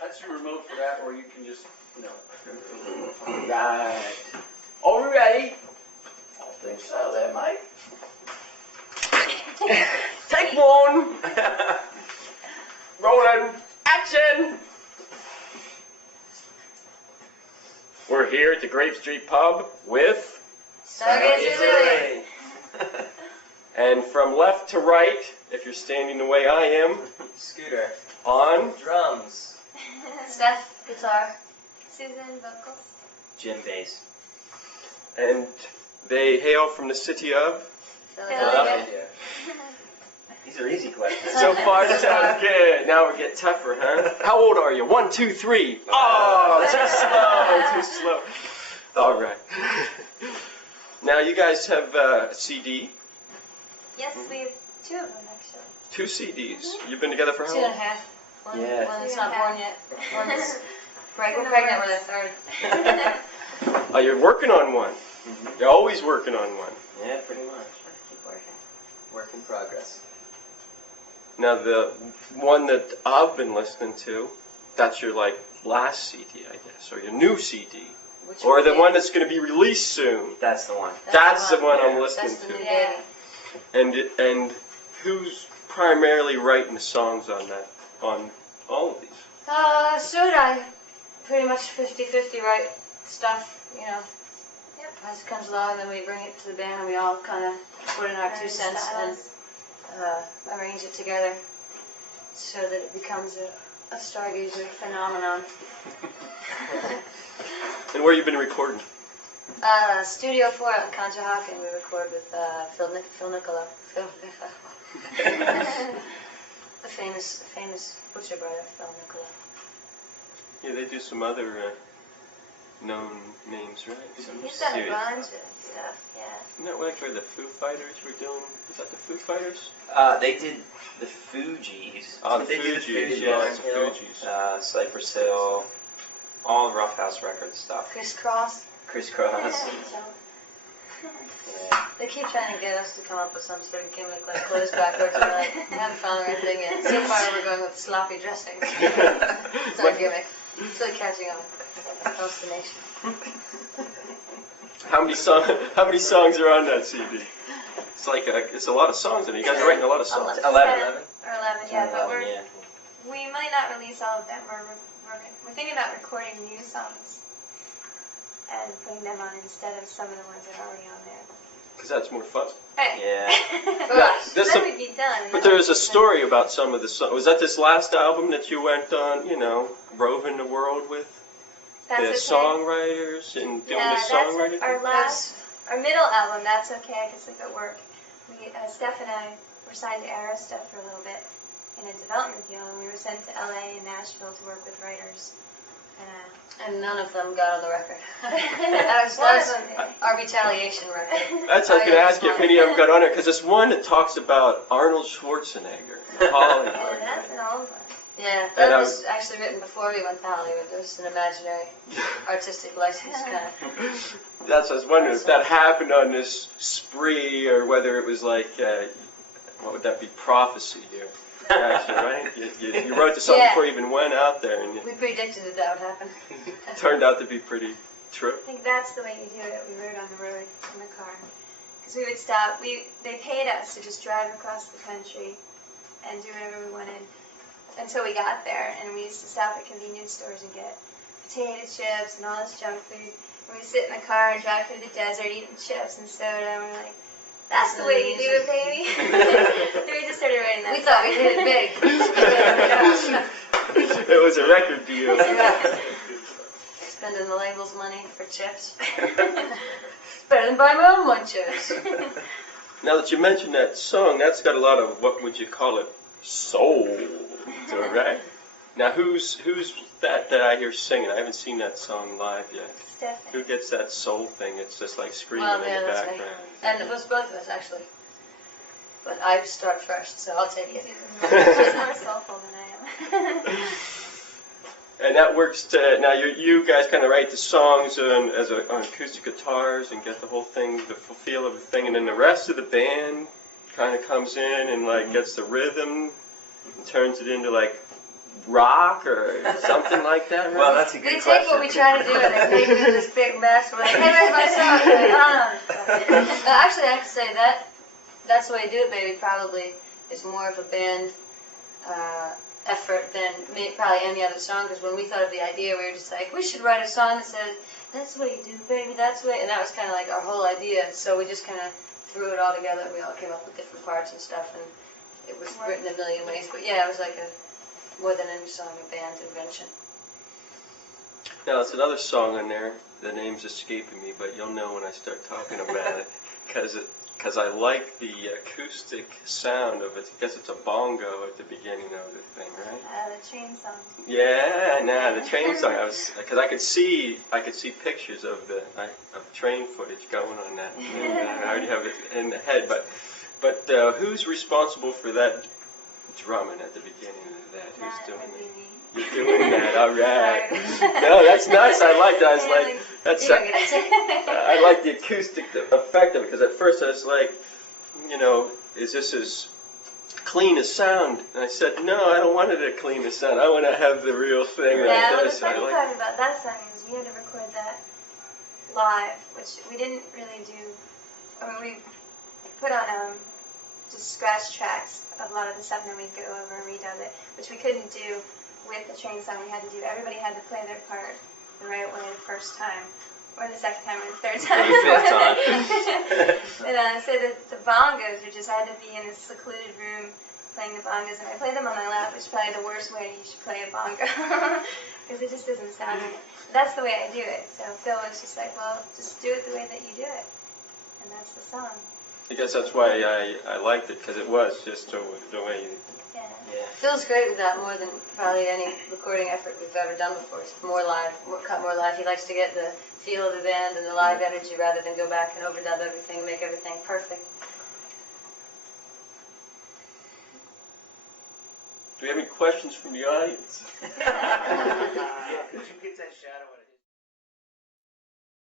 That's your remote for that, or you can just, Right. Are we ready? I think so there, Mike. Take one. Rolling. Action. We're here at the Grape Street Pub with Stargazer. And from left to right, if you're standing the way I am, Scooter. on Drums. Steph, guitar. Susan, vocals. Jim, bass. and they hail from the city of. Philadelphia. These are easy questions. So far, it sounds good. Now we get tougher, huh? How old are you? 1, 2, 3. Oh, too slow. All right. Now you guys have a CD. Yes, we have 2 of them actually. 2 CDs. You've been together for how 2 and a long? half. One, Yeah. one that's 2 and not a half. born yet. One is we're In the pregnant works. with a third. Oh, you're working on one. Mm-hmm. You're always working on one. Yeah, pretty much. Keep working. Work in progress. Now the one that I've been listening to, that's your last CD, I guess, or your new CD, Which or the is- one that's going to be released soon. That's the one. That's the one I'm Yeah. listening That's the new to. baby. And who's primarily writing the songs on that, on all of these? So did I. Pretty much 50-50 write stuff, Yep. as it comes along, and then we bring it to the band, and we all kind of put in our 2 cents and arrange it together so that it becomes a Stargazer phenomenon. And where you been recording? Studio 4 out in Conshohocken, we record with Phil Nicola. The famous butcher brother, Phil Nicola. Yeah, they do some other known names, right? Some He's done a serious bunch stuff. of stuff, yeah. Isn't that where the Foo Fighters were doing? Is that the Foo Fighters? They did the Fugees. Oh, the They did Fugees, yeah, it's the Hill, Fugees. Cypress Hill, all the Rough House Records stuff. Crisscross. Crisscross. So Yeah. they keep trying to get us to come up with some sort of gimmick like clothes backwards, and we're like, we haven't found the right thing yet. So far we're going with sloppy dressing. It's our gimmick. It's like catching on across the nation. How many songs are on that CD? It's a lot of songs, and you guys are writing a lot of songs. 11. Or 11, yeah, but Yeah. we might not release all of them. We're thinking about recording new songs and putting them on instead of some of the ones that are already on there. Because that's more fun. Right. Yeah. Right. There's that some- would be done. But there's a story about some of the songs. Was that this last album that you went on, roving the world with That's the okay. songwriters and doing Yeah, the songwriting? that's our middle album. That's okay. I can sleep at work. Steph and I were signed to Arista for a little bit in a development deal, and we were sent to LA and Nashville to work with writers. And none of them got on the record. That was That was one of them. our retaliation record. That's what I was going to ask you if any of them got on it, because it's one that talks about Arnold Schwarzenegger, Hollywood. Yeah, that's an old one. Yeah, And that was actually written before we went to Hollywood. It was an imaginary artistic license kind of. That's what I was wondering if that happened on this spree, or whether it was what would that be, prophecy here? Actually, right? You wrote the song Yeah. before you even went out there, and We predicted that would happen. it turned out to be pretty true. I think that's the way you do it. We wrote on the road in the car. Because we would stop. They paid us to just drive across the country and do whatever we wanted until we got there. And we used to stop at convenience stores and get potato chips and all this junk food. And we'd sit in the car and drive through the desert eating chips and soda. And we're like, that's the way you do it, baby. Then we just started writing that We thought we hit it big. It was a record deal. Spending the label's money for chips. It's better than buying my own lunches. Now that you mentioned that song, that's got a lot of, what would you call it, soul to it, right? Now who's that I hear singing? I haven't seen that song live yet. Stephanie. Who gets that soul thing? It's just like screaming Well, in yeah, the that's me. background. And it was both of us, actually. But I start fresh, so I'll take it. She's more soulful than I am. And that works to, now you guys kind of write the songs on acoustic guitars and get the whole thing, the feel of the thing, and then the rest of the band kind of comes in and gets the rhythm and turns it into rock or something like that? Well, that's a good They question. take what we try to do and they make it into this big mess. We're like, hey, where's my song? We're like, oh. Actually, I have to say that's the way to do it, baby. Probably is more of a band effort than probably any other song. Because when we thought of the idea, we were just like, we should write a song that says, that's the way you do, baby. That's the way. And that was kind of like our whole idea. So we just kind of threw it all together. We all came up with different parts and stuff, and it was written a million ways. But yeah, it was like more than any song, a band's invention. Now, there's another song on there. The name's escaping me, but you'll know when I start talking about it, because I like the acoustic sound of it. I guess it's a bongo at the beginning of the thing, right? The train song. Yeah, the train song. Because I could see pictures of train footage going on that. And I already have it in the head, but who's responsible for that drumming at the beginning of that? Who's doing it? You're doing that, all right. No, that's nuts. I like that. I like the acoustic effect of it, because at first I was like, is this as clean as sound? And I said, no, I don't want it to clean as sound. I want to have the real thing like Well, the this. funny part about that song is we had to record that live, which we didn't really do. I mean, we put on just scratch tracks of a lot of the stuff, and then we'd go over and redub it, which we couldn't do with the train song. We had to do, everybody had to play their part the right way the first time, or the second time, or the third time. Or the fifth time. And so the bongos are just, I had to be in a secluded room playing the bongos, and I played them on my lap, which is probably the worst way you should play a bongo, because it just doesn't sound right. That's the way I do it. So Phil was just like, well, just do it the way that you do it, and that's the song. I guess that's why I liked it, because it was just the way you... Yeah. Phil's great with that more than probably any recording effort we've ever done before. It's more live, cut more live. He likes to get the feel of the band and the live energy rather than go back and overdub everything, make everything perfect. Do we have any questions from the audience? Could you get that shadow